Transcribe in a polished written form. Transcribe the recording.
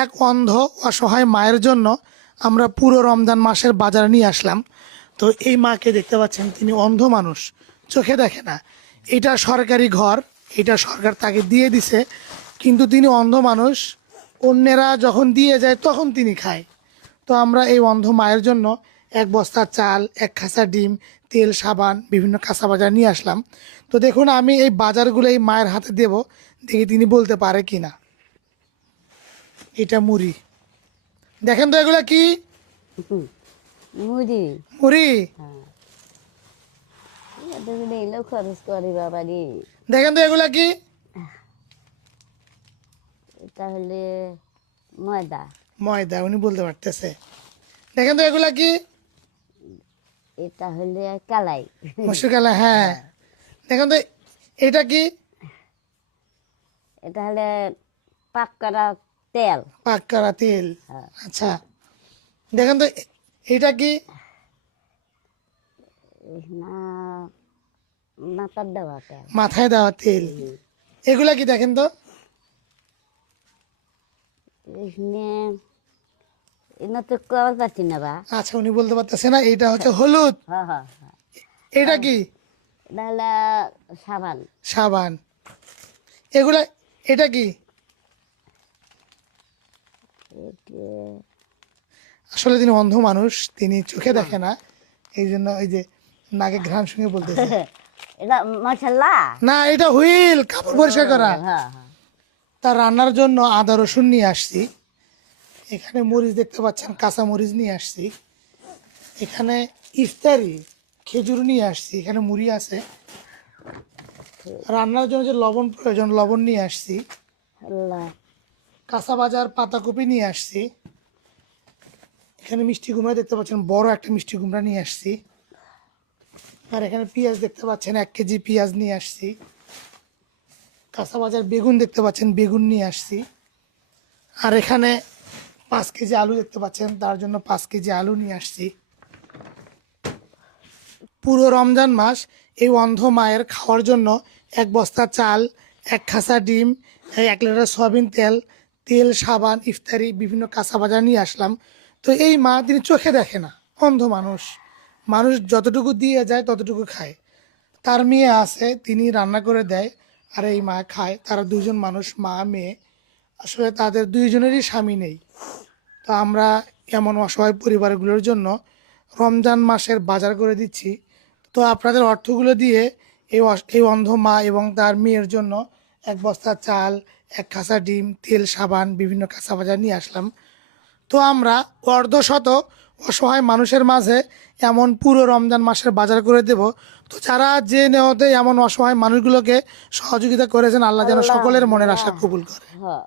এক অন্ধ অসহায় মায়ের জন্য আমরা পুরো রমজান মাসের বাজার নিয়ে আসলাম। তো এই মাকে দেখতে পাচ্ছেন, তিনি অন্ধ মানুষ, চোখে দেখে না। এটা সরকারি ঘর, এটা সরকার তাকে দিয়ে দিছে, কিন্তু তিনি অন্ধ মানুষ। অন্যেরা যখন দিয়ে যায় তখন তিনি খায়। তো আমরা এই অন্ধ মায়ের জন্য এক বস্তা চাল, এক খাসা ডিম, তেল, সাবান, বিভিন্ন কাঁচা বাজার নিয়ে আসলাম। তো দেখুন, আমি এই বাজারগুলো এই মায়ের হাতে দেব, দেখি তিনি বলতে পারে কি না। এটা মুড়ি, দেখেন তো এগুলা কি? মুড়ি। মুড়ি, নিলেও খরচ করি বাবা রে। দেখেন তো এগুলা কি? তাহলে ময়দা। ময়দা, উনি বলতে পারতেছে। দেখেন তো এগুলা কি? এটা হলে কালাই। মসুর কালা, হ্যাঁ। দেখেন তো এটা কি? এটা হলে পাক করা তেল। পাক করা তেল। হ্যাঁ। আচ্ছা, দেখেন তো এটা কি? না, মাথার দেওয়া তেল। মাথায় দেওয়া তেল। এগুলা কি দেখেন তো? এখানে এনে তো কবার পাচ্ছি না বা। আচ্ছা, উনি বলতে পারতেছে না। এটা হচ্ছে হলুদ। হ্যাঁ হ্যাঁ হ্যাঁ। এটা কি? এটা হলে সাবান। সাবান। এগুলা, এটা কি? আসলে তিনি অন্ধ মানুষ, তিনি চোখে দেখে না, এই জন্য ওই যে নাকে ঘ্রাণ শুনে বলতেছে। এটা মশলা। না, এটা হুইল, কাপড় পরিষ্কার করা। হ্যাঁ হ্যাঁ। তার রান্নার জন্য আদা রসুন নিয়ে আসছি। এখানে মরিচ দেখতে পাচ্ছেন, কাঁচা মরিচ নিয়ে আসছি। এখানে ইফতারি খেজুর নিয়ে আসছি। এখানে মুড়ি আছে। রান্নার জন্য যে লবণ প্রয়োজন, লবণ নিয়ে আসছি। আল্লাহ। কাঁচা বাজার পাতাকপি নিয়ে আসছি। এখানে মিষ্টি কুমড়া দেখতে পাচ্ছেন, বড় একটা মিষ্টি কুমড়া নিয়ে আসছি। আর এখানে পেঁয়াজ দেখতে পাচ্ছেন, 1 কেজি পেঁয়াজ নিয়ে আসছি। কাঁচা বাজার বেগুন দেখতে পাচ্ছেন, বেগুন নিয়ে আসছি। আর এখানে 5 কেজি আলু দেখতে পাচ্ছেন, তার জন্য 5 কেজি আলু নিয়ে আসছি। পুরো রমজান মাস এই অন্ধ মায়ের খাওয়ার জন্য 1 বস্তা চাল, 1 খাসা ডিম, 1 লিটার সয়াবিন তেল, তেল, সাবান, ইফতারি, বিভিন্ন কাঁচা বাজার নিয়ে আসলাম। তো এই মা, তিনি চোখে দেখে না, অন্ধ মানুষ। মানুষ যতটুকু দিয়ে যায় ততটুকু খায়। তার মেয়ে আছে, তিনি রান্না করে দেয়, আর এই মা খায়। তারা 2 জন মানুষ, মা মেয়ে। আসলে তাদের 2 জনেরই স্বামী নেই। তো আমরা এমন অসহায় পরিবারগুলোর জন্য রমজান মাসের বাজার করে দিচ্ছি। তো আপনাদের অর্থগুলো দিয়ে এই অন্ধ মা এবং তার মেয়ের জন্য 1 বস্তা চাল, 1 খাসা ডিম, তেল, সাবান, বিভিন্ন কাঁচা বাজার নিয়ে আসলাম। তো আমরা অর্ধশত অসহায় মানুষের মাঝে এমন পুরো রমজান মাসের বাজার করে দেব। তো যারা যে নেওয়াতে এমন অসহায় মানুষগুলোকে সহযোগিতা করেছেন, আল্লাহ যেন সকলের মনের আশা কবুল করে। হ্যাঁ।